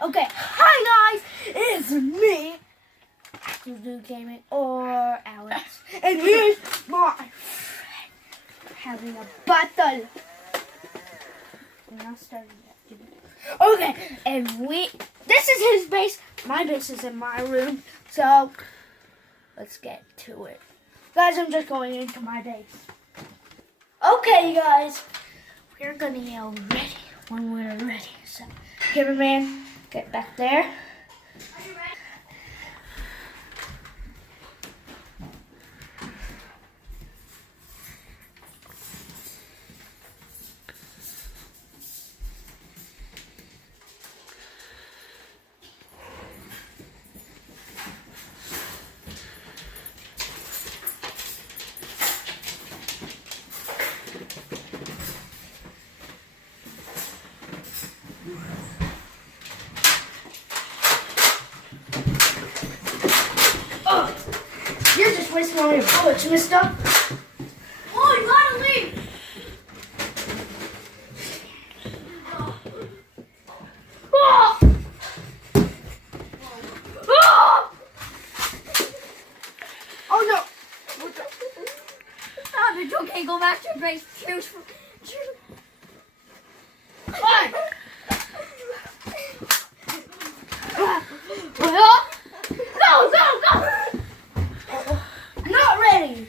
Okay, hi guys, it's me, Active Gaming or Alex, and here's my friend having a battle. We're not starting yet. Okay, and this is his base. My base is in my room, so let's get to it. Guys, I'm just going into my base. Okay, guys, we're gonna yell ready when we're ready. So, cameraman, get back there. Are you ready? Oh, you're just wasting all your bullets, mister. Oh, you gotta leave. Oh! Oh! Oh no! Stop, it's okay. Go back to your base. Cheers. Fine. Go, go, go! Not ready.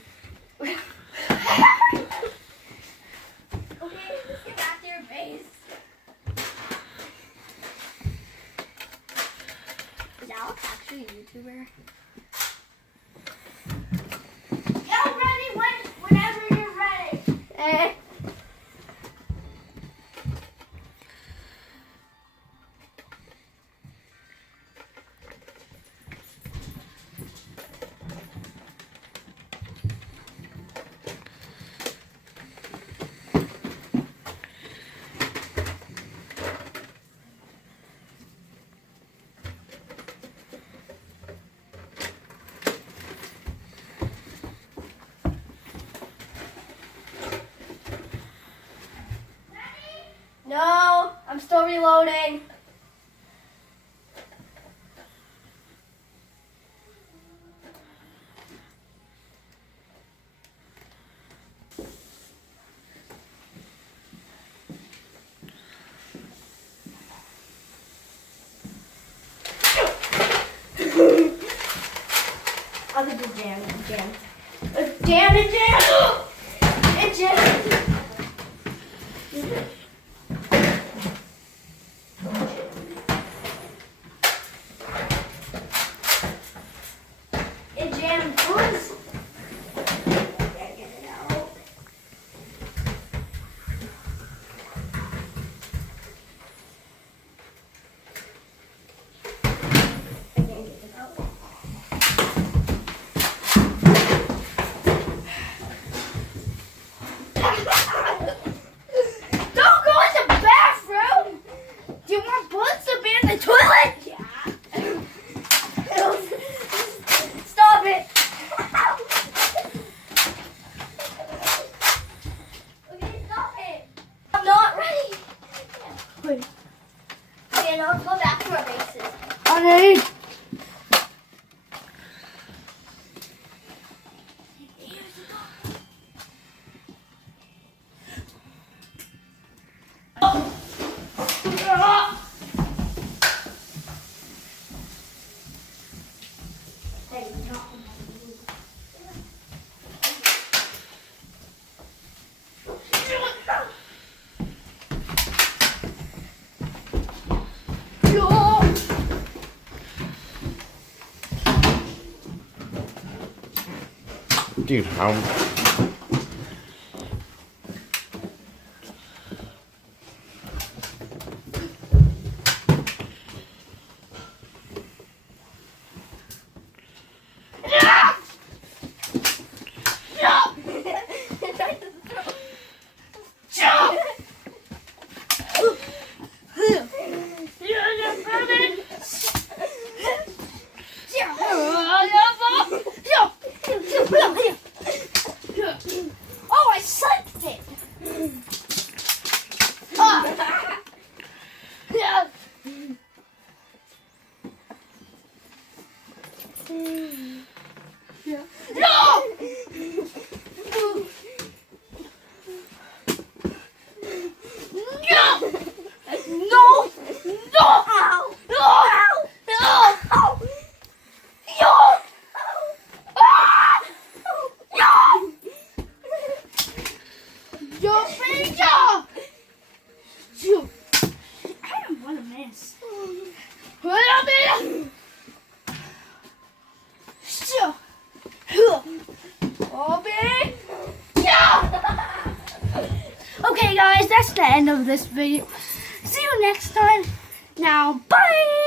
Okay, let's get back to your base. Is Alex actually a YouTuber? Get ready whenever you're ready. Eh. No, I'm still reloading. I'll do jam. Jam it, jam. It jam. It jammed once. Gotta get it out. I can't get it out. Don't go in the bathroom! Do you want bullets to be in the toilet? Yeah. Stop it! Okay, stop it. I'm not ready. Wait. Okay, now let's go back to our bases. I'm ready. Dude, how? Yeah. No! No! No! No! Ow! No! No! Ow! No! Ah! No! Yo, Peter! You. I don't want to miss. What up, Peter? So. Open. Yeah! Okay, guys, that's the end of this video. See you next time. Now, bye!